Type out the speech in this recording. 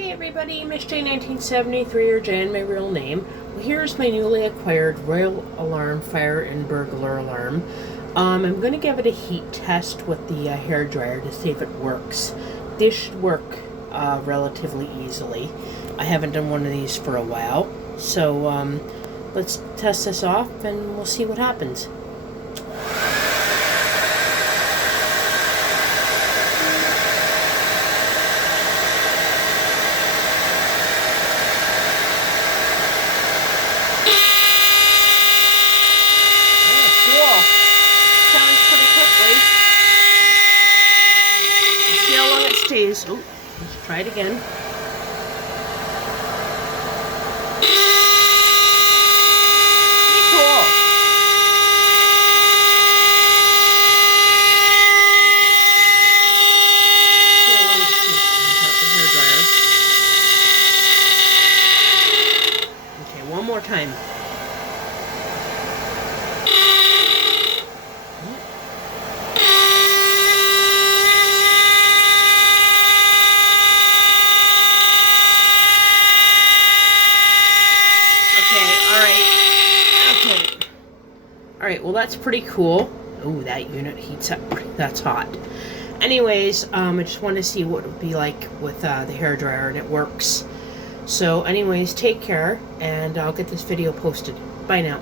Hey everybody, Miss J 1973 or Jan, my real name. Well, here's my newly acquired Royalarm fire and burglar alarm. I'm going to give it a heat test with the hairdryer to see if it works. This should work relatively easily. I haven't done one of these for a while, so let's test this off and we'll see what happens. See how long it stays. Oh, let's try it again. Pretty cool. See how long it stays without the hairdryer. Okay, one more time. Alright, well that's pretty cool. Oh, that unit heats up. That's hot. Anyways, I just want to see what it would be like with the hairdryer, and it works. So anyways, take care, and I'll get this video posted. Bye now.